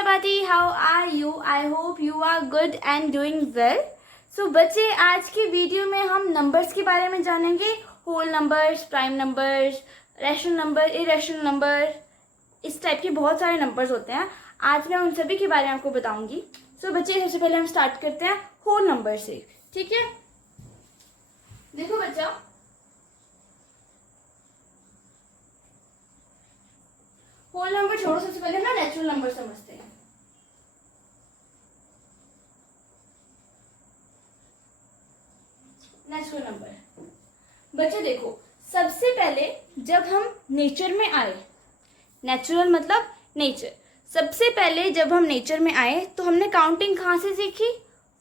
everybody, how are you? I hope you are good and doing well. So बच्चे, आज की video में हम नंबर्स के बारे में जानेंगे। Whole numbers, prime numbers, rational number, irrational number, इस टाइप के बहुत सारे नंबर्स होते हैं। आज मैं उन सभी के बारे में आपको बताऊंगी। सो बच्चे, सबसे पहले हम स्टार्ट करते हैं होल नंबर से, ठीक है। देखो बच्चा, होल नंबर छोड़ो, सबसे पहले हम ना नेचुरल नंबर समझते हैं। नेचुरल नंबर बच्चे देखो, सबसे पहले जब हम नेचर में आए, नेचुरल मतलब नेचर, सबसे पहले जब हम नेचर में आए तो हमने काउंटिंग कहाँ से सीखी?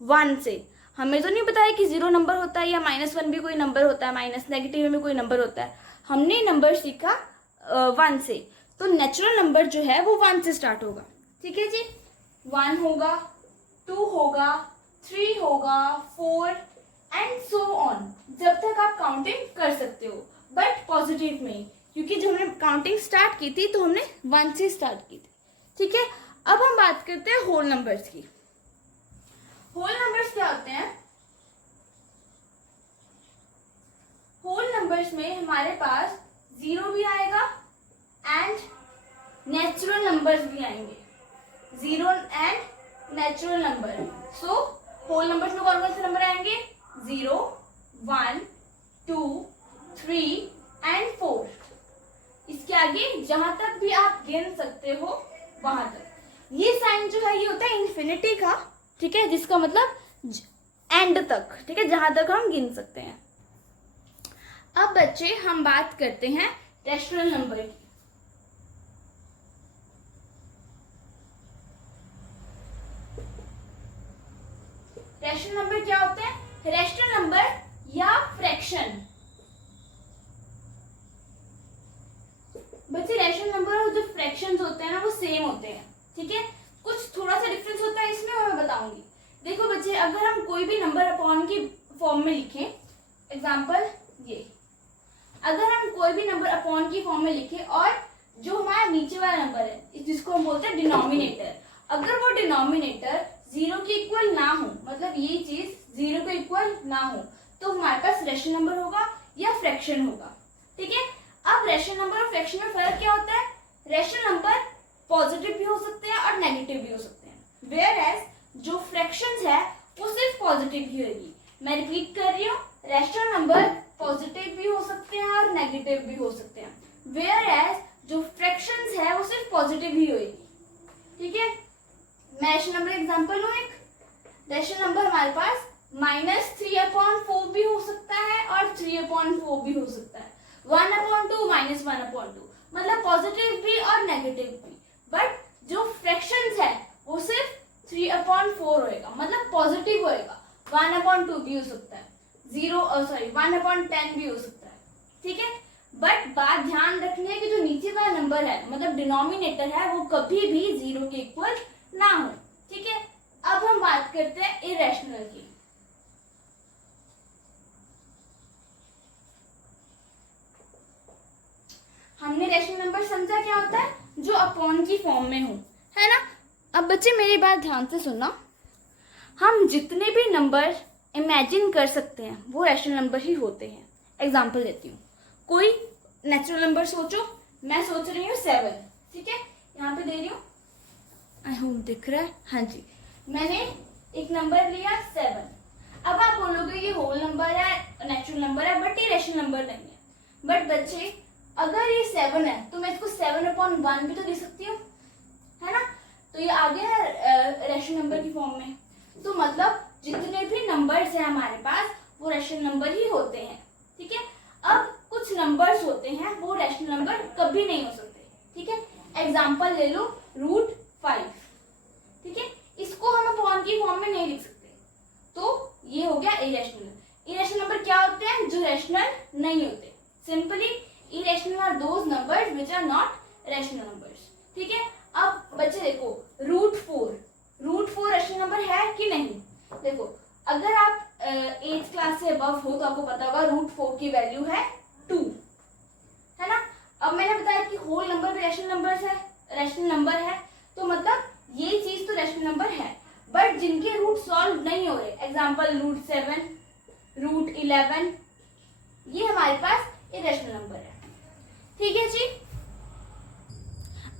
1 से। हमें तो नहीं बताया कि 0 नंबर होता है या -1 भी कोई नंबर होता है, माइनस नेगेटिव में भी कोई नंबर होता है। हमने नंबर सीखा 1 से। तो नेचुरल नंबर जो है वो 1 से स्टार्ट होगा, ठीक है जी। 1 होगा, 2 होगा, 3 होगा, 4 एंड सो ऑन, जब तक आप काउंटिंग कर सकते हो, बट पॉजिटिव में, क्योंकि जब हमने काउंटिंग स्टार्ट की थी तो हमने 1 से स्टार्ट की थी, ठीक है। अब हम बात करते हैं होल नंबर्स की। होल नंबर्स क्या होते हैं? होल नंबर्स में हमारे पास 0 भी आएगा एंड नेचुरल नंबर्स भी आएंगे। 0 and natural number. So whole numbers में कौन कौन से नंबर आएंगे? 0, 1, 2, 3 एंड 4। इसके आगे जहां तक भी आप गिन सकते हो वहां तक। ये साइन जो है ये होता है इन्फिनिटी का, ठीक है, जिसका मतलब एंड तक, ठीक है, जहां तक हम गिन सकते हैं। अब बच्चे हम बात करते हैं रैशनल नंबर की। रैशनल नंबर क्या होते हैं? रैशनल नंबर या फ्रैक्शन। बच्चे, रैशनल नंबर और जो फ्रैक्शंस होते हैं ना वो सेम होते हैं, ठीक है। कुछ थोड़ा सा डिफरेंस होता है इसमें, और मैं बताऊंगी। देखो बच्चे, अगर हम कोई भी नंबर अपॉन की फॉर्म में लिखें, एग्जांपल ये, अगर हम कोई भी नंबर अपॉन की फॉर्म में लिखें और जो हमारा नीचे वाला नंबर है जिसको हम बोलते हैं डिनोमिनेटर, अगर वो डिनोमिनेटर 0 के इक्वल ना हो, मतलब ये चीज 0 के इक्वल ना हो, तो हमारे पास रैशनल नंबर होगा या फ्रैक्शन होगा, ठीक है। अब रैशनल नंबर और फ्रैक्शन में फर्क क्या होता है? रैशनल नंबर पॉजिटिव भी हो सकते हैं और नेगेटिव भी हो सकते हैं, वेयर एज जो फ्रैक्शंस है वो सिर्फ पॉजिटिव ही होगी। मैं रिपीट कर रही हूँ, रैशनल नंबर पॉजिटिव भी हो सकते हैं और नेगेटिव भी हो सकते हैं, वेयर एज जो फ्रैक्शंस है वो सिर्फ पॉजिटिव ही होगी, ठीक है। मैं रैशनल नंबर एग्जांपल लूं एक। रैशनल नंबर हमारे पास -3/4 भी हो सकता है और 3/4 भी हो सकता है, 1/2 -1/2, मतलब पॉजिटिव भी और नेगेटिव भी। बट जो फ्रैक्शंस है वो सिर्फ 3/4 होएगा, मतलब पॉजिटिव होएगा। 1/2 भी हो सकता है, 1/10 भी हो सकता है, ठीक है। बट बात ध्यान रखनी है कि जो नीचे वाला नंबर है, मतलब डिनोमिनेटर है, वो कभी भी 0 के इक्वल ना हो, ठीक है। अब हम बात करते हैं इरेशनल की। हमने रैशनल नंबर समझा क्या होता है? जो अपॉन की फॉर्म में हो, है ना। अब बच्चे मेरी बात ध्यान से सुनना, हम जितने भी नंबर इमेजिन कर सकते हैं वो रैशनल नंबर ही होते हैं। एग्जांपल देती हूँ, कोई नेचुरल नंबर सोचो। मैं सोच रही हूँ 7, ठीक है, यहाँ पे दे रही हूँ, आई होप दिख रहा है, हाँ जी। मैंने एक नंबर लिया 7। अब आप बोलोगे ये होल नंबर है, नेचुरल नंबर है, बट ये रैशनल नंबर नहीं है। बट बच्चे, अगर ये 7 है तो मैं इसको 7/1 भी तो दे सकती हूँ, है ना। तो ये आ गया है रैशनल नंबर की फॉर्म में। तो मतलब जितने भी नंबर्स हैं हमारे पास वो रैशनल नंबर ही होते हैं, ठीक है। अब कुछ नंबर्स होते हैं वो रैशनल नंबर कभी नहीं हो सकते, ठीक है। एग्जांपल ले लो √5, ठीक है, इसको हम अपॉन की फॉर्म में नहीं लिख सकते, तो ये हो गया इरेशनल। इरेशनल नंबर क्या होते हैं? जो रैशनल नहीं होते। Simply irrational are those numbers which are not rational numbers, ठीक है। अब बच्चे देखो, √4 रैशनल नंबर है कि नहीं? देखो, अगर आप 8th क्लास से अबव हो तो आपको पता होगा √4 की वैल्यू है 2, है ना। अब मैंने बताया कि होल नंबर भी रैशनल नंबर है, तो मतलब ये सॉल्व नहीं हो रहे, एग्जाम्पल √7, √11, ये हमारे पास इरेशनल नंबर है। ठीक है जी।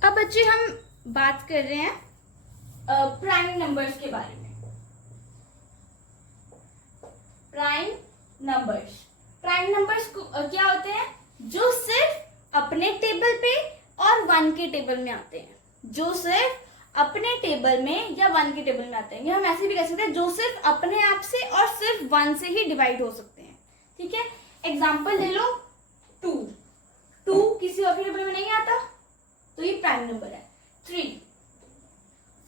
अब बच्चे हम बात कर रहे हैं प्राइम नंबर्स के बारे में। प्राइम नंबर्स क्या होते हैं? जो सिर्फ अपने टेबल पे और 1 के टेबल में आते हैं, जो सिर्फ अपने टेबल में या 1 के टेबल में आते हैं, या हम ऐसे भी कह सकते हैं जो सिर्फ अपने आप से और सिर्फ 1 से ही डिवाइड हो सकते हैं। ठीक है, एग्जाम्पल ले लो 2 किसी और के टेबल में नहीं आता, तो ये प्राइम नंबर है। 3,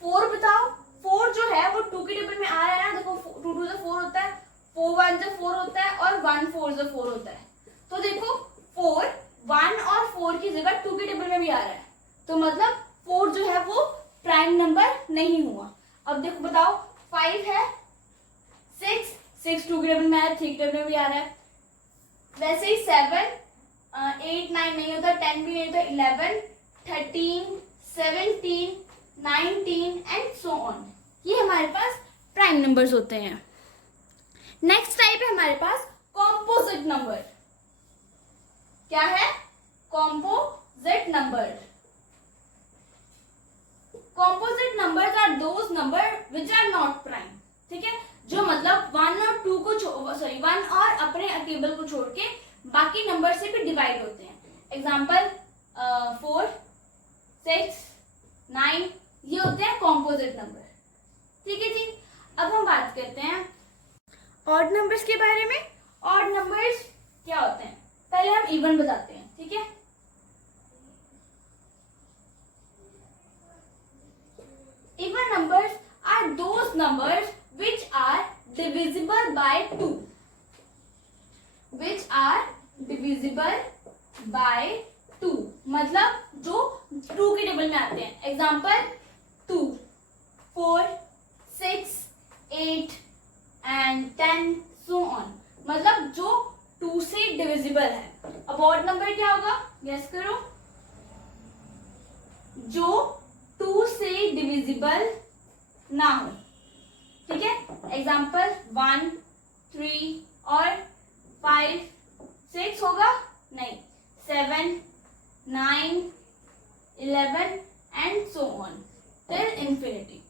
4 बताओ, 4 जो है वो 2 के टेबल में आ रहा है ना, देखो 2 2 4 होता है, 4 1 4 होता है और 1 4 4 होता है। तो देखो 4 1 और 4 की जगह 2 के टेबल में भी आ रहा है, तो मतलब 4 जो है वो प्राइम नंबर नहीं हुआ। अब देखो बताओ 5 है, 6 2 के टेबल में आया, 3 के टेबल में भी आ रहा है। वैसे ही 7 8 9 नहीं होता, 10 भी नहीं होता, 11 13 17 19 एंड सो ऑन, ये हमारे पास प्राइम नंबर्स होते हैं। नेक्स्ट टाइप है हमारे पास कॉम्पोजिट नंबर। क्या है? Composite number. Composite numbers are those number which are not prime. ठीक है, जो मतलब 1 और 2 को 1 और अपने टेबल को छोड़ के बाकी नंबर से भी डिवाइड होते हैं। एग्जाम्पल 4 6 9, ये होते हैं कॉम्पोजिट नंबर। ठीक है जी। अब हम बात करते हैं ऑड नंबर्स के बारे में। ऑड नंबर्स क्या होते हैं? पहले हम इवन बताते हैं। ठीक है, even numbers are those numbers which are divisible by 2, which are divisible by 2, मतलब जो 2 के टेबल में आते हैं। एग्जाम्पल 2 4 6 8 एंड 10 सो ऑन, मतलब जो 2 से डिविजिबल है। अब ऑड नंबर क्या होगा? गेस करो। जो 2 से डिविजिबल ना हो। ठीक है, एग्जाम्पल 1 3 और 5 6 होगा नहीं, 7 9 11 and so on till infinity.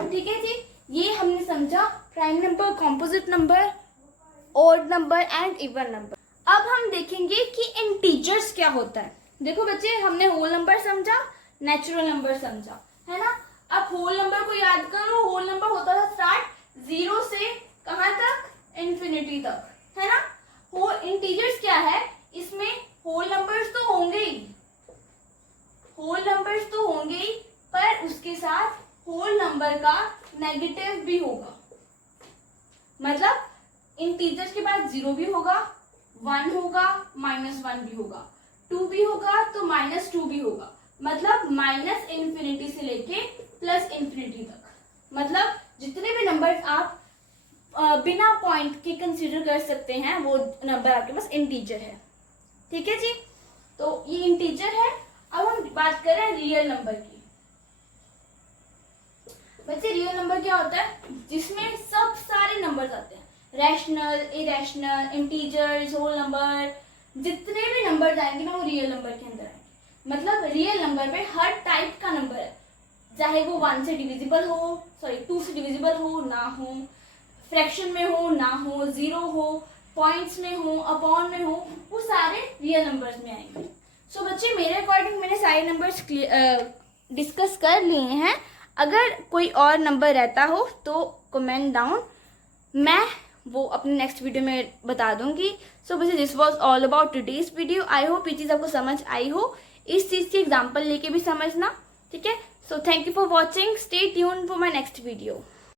ठीक है जी, ये हमने समझा prime number, composite number, odd number and even number. अब हम देखेंगे कि इंटीजर्स क्या होता है। देखो बच्चे, हमने होल नंबर समझा, नेचुरल नंबर समझा, है ना। अब होल नंबर को याद करो। होल नंबर होता था स्टार्ट 0 से कहाँ तक? इंफिनिटी तक, है ना। होल इंटीजर्स क्या है? इसमें होल नंबर्स तो होंगे ही, होल नंबर्स तो होंगे ही, पर उसके साथ होल नंबर का नेगेटिव भी होगा। मतलब इंटीजर्स के बाद 0 भी होगा, 1 होगा, -1 भी होगा, 2 भी होगा तो -2 भी होगा। मतलब -इंफिनिटी से लेके +इंफिनिटी तक, मतलब जितने भी नंबर्स आप बिना पॉइंट के कंसीडर कर सकते हैं, वो नंबर आपके पास इंटीजर है। ठीक है जी, तो ये इंटीजर है। अब हम बात कर रहे हैं रियल नंबर की। बच्चे, रियल नंबर क्या होता है? जिसमें सब सारे नंबर्स आते हैं, rational, irrational, integers, whole number, जितने भी नंबर्स आएंगे ना वो रियल नंबर के अंदर आएंगे। मतलब रियल नंबर में हर टाइप का नंबर है, चाहे वो 1 से डिविजिबल हो, 2 से डिविजिबल हो ना हो, फ्रैक्शन में हो ना हो, 0 हो, पॉइंट्स में हो, अपॉन में हो, वो सारे रियल नंबर्स में आएंगे। सो बच्चे, मेरे अकॉर्डिंग मैंने सारे नंबर्स डिस्कस कर लिए हैं। अगर कोई और नंबर रहता हो तो कमेंट डाउन, मैं वो अपने नेक्स्ट वीडियो में बता दूंगी। सो बच्चे, this was all about today's video. I hope ये चीज़ आपको समझ आई हो। इस चीज़ की एग्जाम्पल लेके भी समझना। ठीक है, so thank you for watching. Stay tune for my next video.